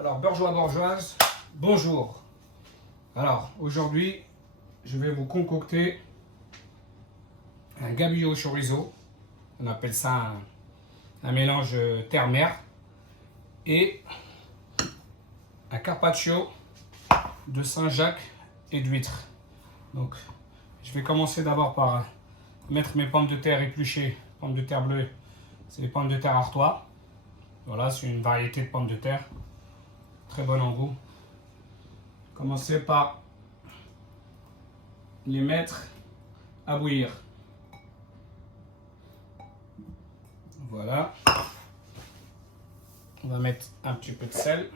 Alors, bourgeois, bourgeoise, bonjour. Alors, aujourd'hui, je vais vous concocter un gabillo chorizo. On appelle ça un mélange terre-mer. Et un carpaccio de Saint-Jacques et d'huîtres. Donc, je vais commencer d'abord par mettre mes pommes de terre épluchées. Pommes de terre bleues, c'est les pommes de terre Artois. Voilà, c'est une variété de pommes de terre. Très bonne en goût. Commencez par les mettre à bouillir. Voilà. On va mettre un petit peu de sel.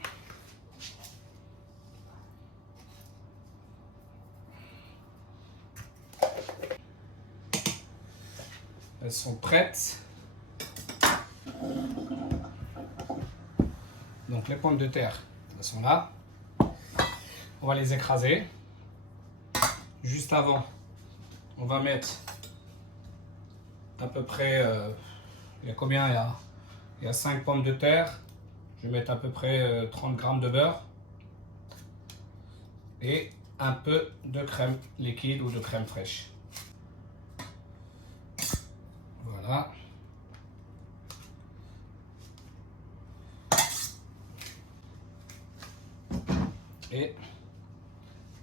Elles sont prêtes. Donc les pommes de terre, elles sont là. On va les écraser. Juste avant, on va mettre à peu près, il y a combien? Il y a 5 pommes de terre. Je vais mettre à peu près 30 g de beurre. Et un peu de crème liquide ou de crème fraîche. Voilà. Et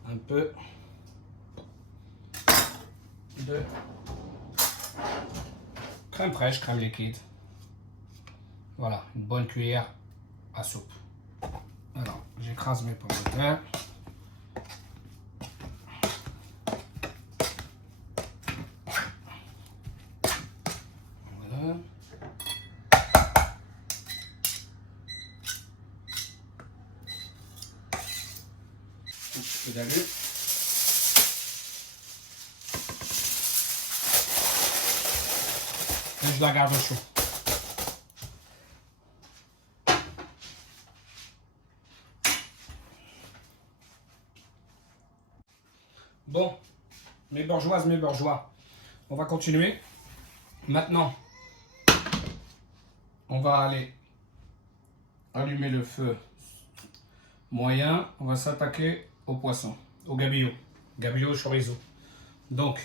un peu de crème fraîche, crème liquide. Voilà, une bonne cuillère à soupe. Alors, j'écrase mes pommes de terre. Voilà. Un petit peu d'alu. Et je la garde au chaud. Bon, mes bourgeoises, mes bourgeois, on va continuer. Maintenant, on va aller allumer le feu moyen. On va s'attaquer au poisson, au gabillo, gabillo chorizo. Donc,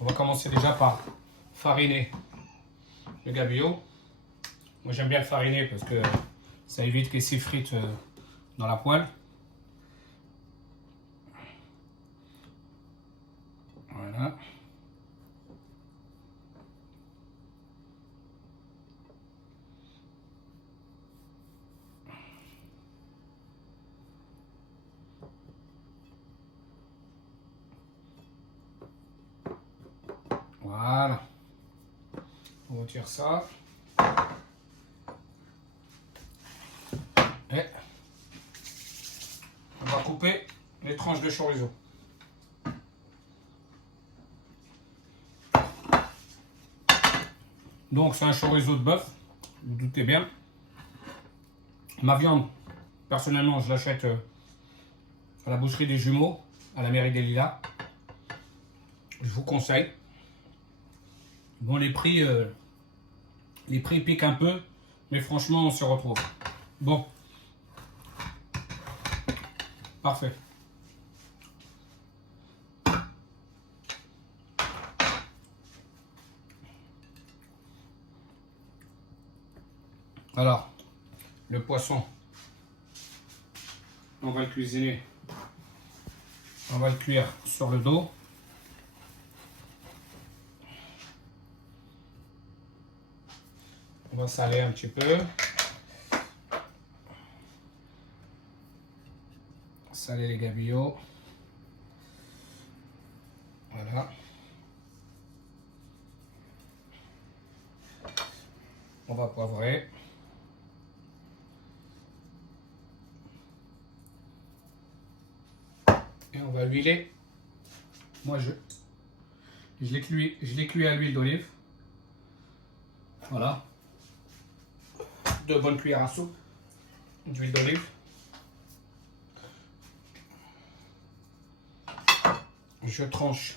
on va commencer déjà par fariner le gabillo. Moi, j'aime bien le fariner parce que ça évite qu'il s'effrite dans la poêle. Voilà. Voilà. On retire ça. Et on va couper les tranches de chorizo. Donc c'est un chorizo de bœuf, vous vous doutez bien. Ma viande, personnellement, je l'achète à la boucherie des Jumeaux, à la mairie des Lilas. Je vous conseille. Bon, les prix piquent un peu, mais franchement, on se retrouve. Bon. Parfait. Alors, le poisson, on va le cuisiner. On va le cuire sur le dos. On va saler un petit peu. Saler les gabillots. Voilà. On va poivrer. Et on va l'huiler. Moi, je l'ai cuit à l'huile d'olive. Voilà. 2 bonnes cuillères à soupe d'huile d'olive. Je tranche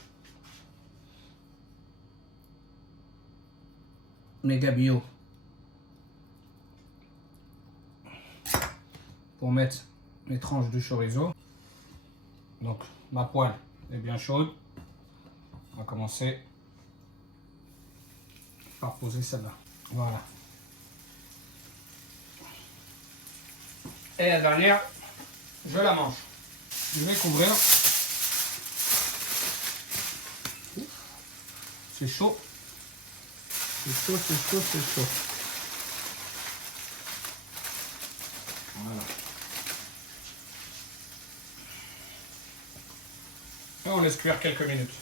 mes gabillots pour mettre mes tranches de chorizo. Donc ma poêle est bien chaude. On va commencer par poser celle-là. Voilà. Et la dernière, je la mange. Je vais couvrir. C'est chaud. C'est chaud, c'est chaud, c'est chaud. Voilà. Et on laisse cuire quelques minutes.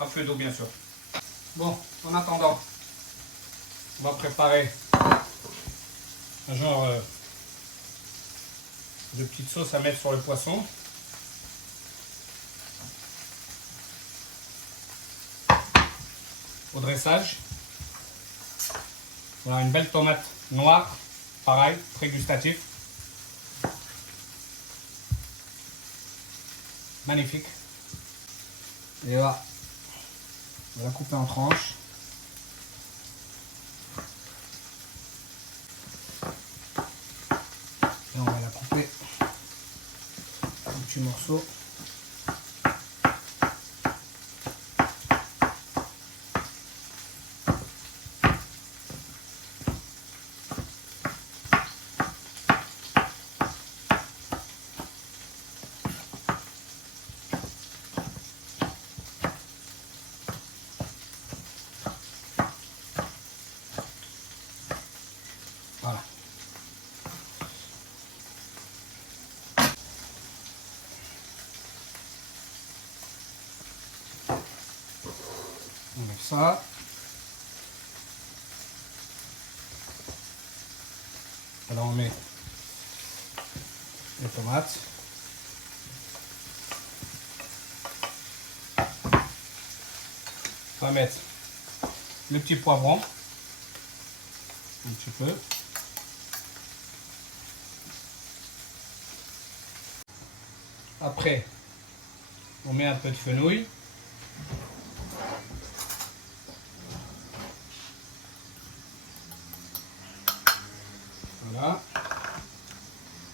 À feu d'eau, bien sûr. Bon, en attendant, on va préparer un genre de petite sauce à mettre sur le poisson. Au dressage. Voilà, une belle tomate noire, pareil, très gustatif. Magnifique. Et là, on va la couper en tranches. Et on va la couper en petits morceaux. Voilà. On met ça. Alors on met les tomates. On va mettre le petit poivron. Un petit peu. Après, on met un peu de fenouil. Voilà.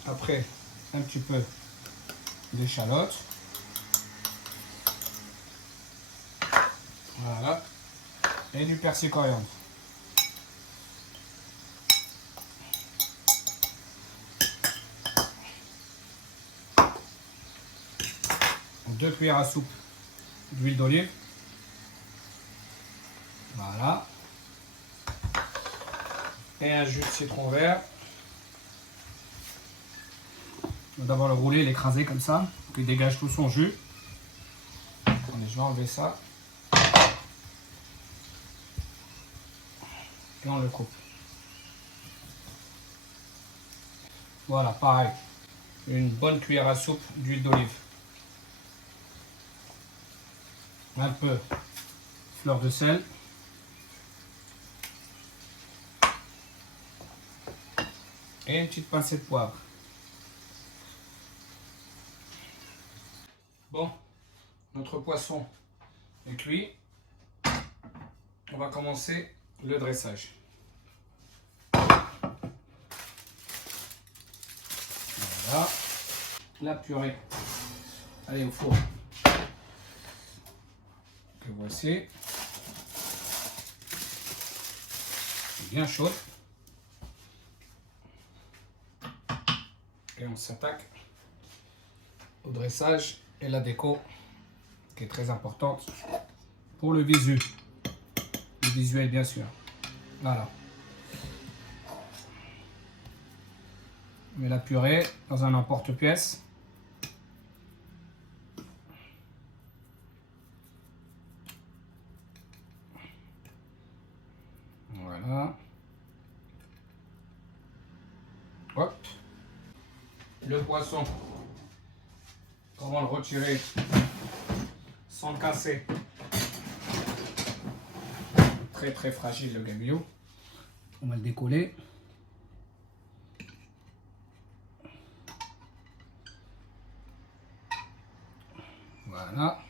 Après, un petit peu d'échalote. Voilà. Et du persil coriandre. Deux cuillères à soupe d'huile d'olive. Voilà. Et un jus de citron vert. On va d'abord le rouler, l'écraser comme ça, pour qu'il dégage tout son jus. Attendez, je vais enlever ça. Et on le coupe. Voilà, pareil. Une bonne cuillère à soupe d'huile d'olive. Un peu fleur de sel. Et une petite pincée de poivre. Bon, notre poisson est cuit. On va commencer le dressage. Voilà. La purée. Allez au four. Que voici. Bien chaude. Et on s'attaque au dressage et la déco qui est très importante pour le visu. Le visuel bien sûr. Voilà. On met la purée dans un emporte-pièce. Voilà. Hop. Le poisson, comment le retirer sans le casser. Très très fragile le gabilliot. On va le décoller. Voilà.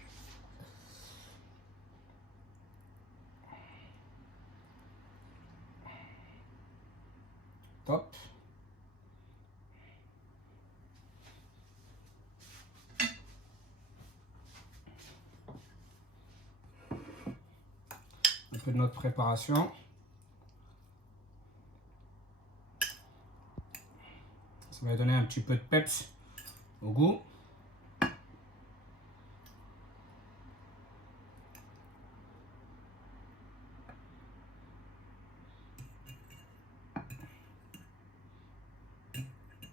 Top. peu de notre préparation. Ça va donner un petit peu de peps au goût.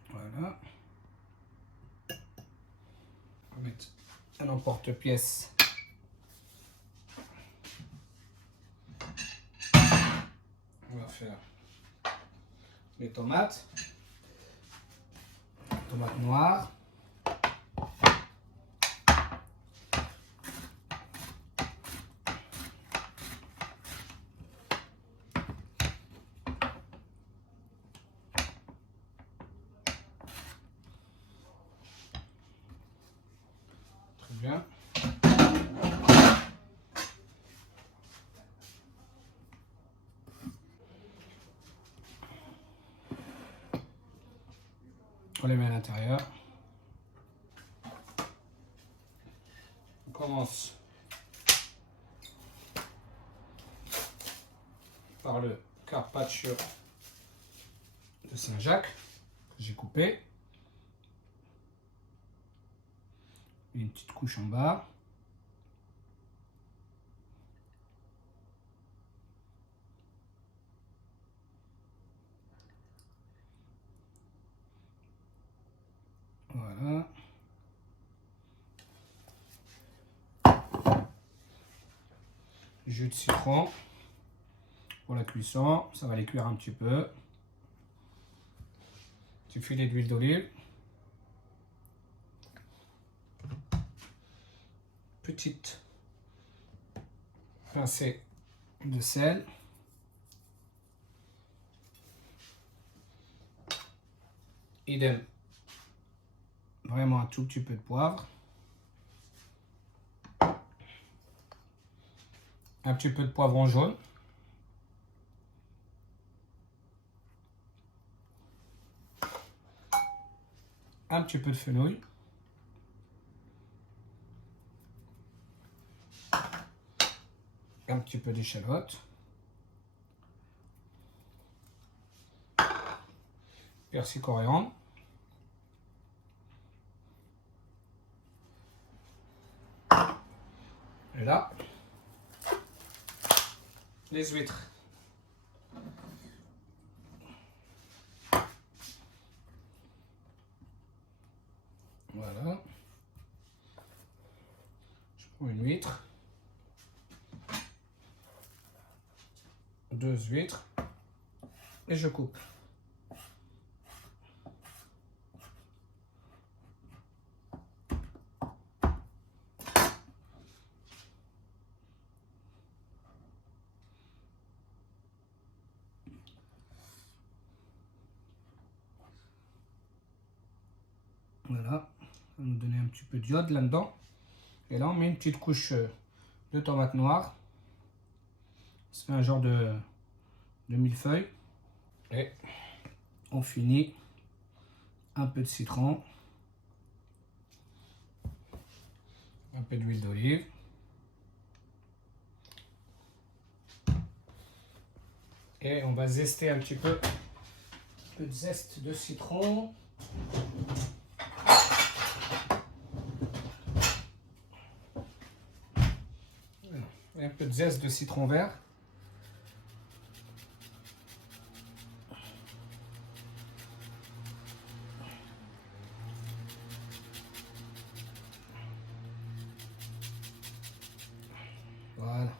Voilà. On va mettre un emporte-pièce. On va faire les tomates. Tomates noires. Très bien. On les met à l'intérieur. On commence par le carpaccio de Saint-Jacques que j'ai coupé. Une petite couche en bas. Voilà. Jus de citron pour la cuisson, ça va les cuire un petit peu. Petit filet d'huile d'olive. Petite pincée de sel. Idem. Vraiment un tout petit peu de poivre. Un petit peu de poivron jaune. Un petit peu de fenouil. Un petit peu d'échalote. Persil coriandre. Et là, les huîtres. Voilà. Je prends une huître. 2 huîtres. Et je coupe. Voilà, ça va nous donner un petit peu d'iode là-dedans. Et là, on met une petite couche de tomates noires. C'est un genre de millefeuille. Et on finit un peu de citron, un peu d'huile d'olive. Et on va zester un petit peu de zeste de citron. Et un peu de zeste de citron vert. Voilà.